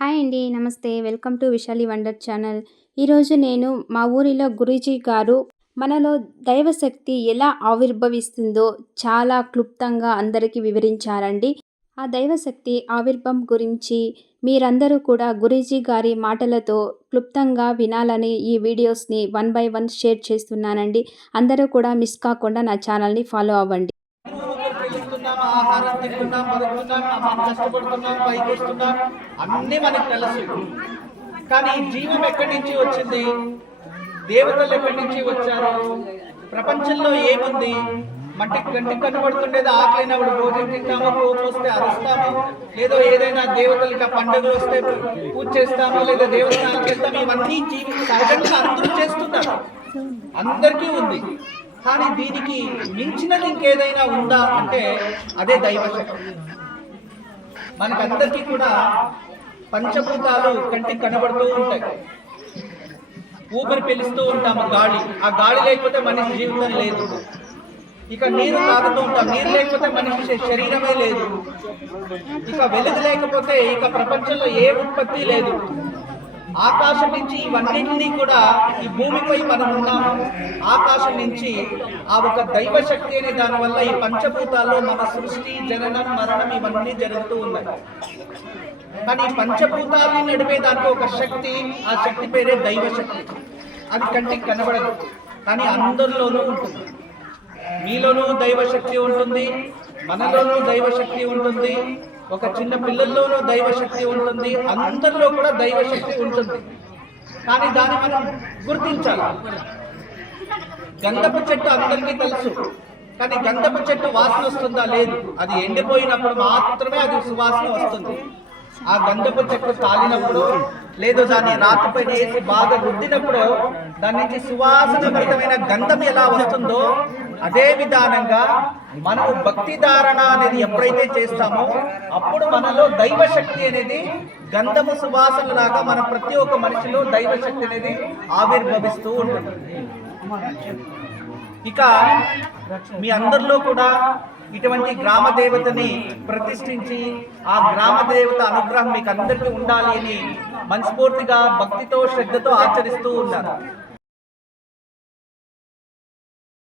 Hi అండి నమస్తే. Welcome to Vishali wonder channel. ఈరోజు నేను మా ఊరిలో గురూజీ గారు మనలో దైవశక్తి ఎలా ఆవిర్భవిస్తుందో చాలా క్లుప్తంగా అందరికీ వివరించారండి. ఆ దైవశక్తి ఆవిర్భం గురించి మీరందరూ కూడా గురూజీ గారి మాటలతో క్లుప్తంగా వినాలని ఈ వీడియోస్ని వన్ బై వన్ షేర్ చేస్తున్నానండి. అందరూ కూడా మిస్ కాకుండా నా ఛానల్ని ఫాలో అవ్వండి. తింటున్నాం ఆహారం తింటున్నాం బతుకుతున్నాం మనం కష్టపడుతున్నాం పైకి వస్తున్నాం. అన్నీ మనకు తెలుసు. కానీ జీవం ఎక్కడి నుంచి వచ్చింది? దేవతలు ఎక్కడి నుంచి వచ్చారు? ప్రపంచంలో ఏముంది? మట్టి కంటికి కనబడుతుండేది ఆకలినప్పుడు భోజనం తింటాము కోపం వస్తే అరుస్తాము? లేదో ఏదైనా దేవతలకి ఆ పండుగలు వస్తే పూజ చేస్తాము లేదా దేవస్థానాలకు వెళ్తాము? ఇవన్నీ జీవి సహజంగా అందరూ చేస్తున్నారు. అందరికీ ఉంది. కానీ దీనికి మించినది ఇంకేదైనా ఉందా అంటే అదే దైవశక్తి మనకందరికీ కూడా పంచభూతాలు కంటికి కనబడుతూ ఉంటాయి. ఊపిరి పిలుస్తూ ఉంటాము గాలి. ఆ గాలి లేకపోతే మనిషి జీవితం లేదు. ఇక నీరు తాగుతూ ఉంటాం. నీరు లేకపోతే మనిషి శరీరమే లేదు. ఇక వెలుగు లేకపోతే ఇక ప్రపంచంలో ఏ ఉత్పత్తి లేదు. ఆకాశం నుంచి ఇవన్నింటినీ కూడా ఈ భూమిపై మనం ఉన్నాము. ఆకాశం నుంచి ఆ ఒక దైవశక్తి అనే దానివల్ల ఈ పంచభూతాల్లో మన సృష్టి జననం మరణం ఇవన్నీ జరుగుతూ ఉన్నాయి. కానీ ఈ నడిపే దానికి ఒక శక్తి ఆ శక్తి పేరే దైవశక్తి. అది కంటికి కనబడదు. కానీ అందరిలోనూ ఉంటుంది. మీలోనూ దైవశక్తి ఉంటుంది మనలోనూ దైవశక్తి ఉంటుంది ఒక చిన్న పిల్లల్లోనూ దైవశక్తి ఉంటుంది అందరిలో కూడా దైవశక్తి ఉంటుంది. కానీ దాన్ని మనం గుర్తించాలి. గంధపు చెట్టు అందరికీ తెలుసు కానీ గంధపు చెట్టు వాసన వస్తుందా? లేదు. అది ఎండిపోయినప్పుడు మాత్రమే అది సువాసన వస్తుంది. ఆ గంధపు చెట్టు తాలినప్పుడు లేదు దాన్ని రాతిపై వేసి బాగా రుద్దినప్పుడు దాని నుంచి సువాసనభరితమైన గంధం ఎలా వస్తుందో అదే విధానంగా మనము భక్తి ధారణ అనేది ఎప్పుడైతే చేస్తామో అప్పుడు మనలో దైవశక్తి అనేది గంధము సువాసన లాగా మన ప్రతి ఒక్క మనిషిలో దైవశక్తి అనేది ఆవిర్భవిస్తూ ఉంటుంది. ఇక మీ అందరిలో కూడా ఇటువంటి గ్రామ దేవతని ప్రతిష్ఠించి ఆ గ్రామ దేవత అనుగ్రహం మీకు అందరికీ ఉండాలి అని మనస్ఫూర్తిగా భక్తితో శ్రద్ధతో ఆచరిస్తూ ఉన్నారు.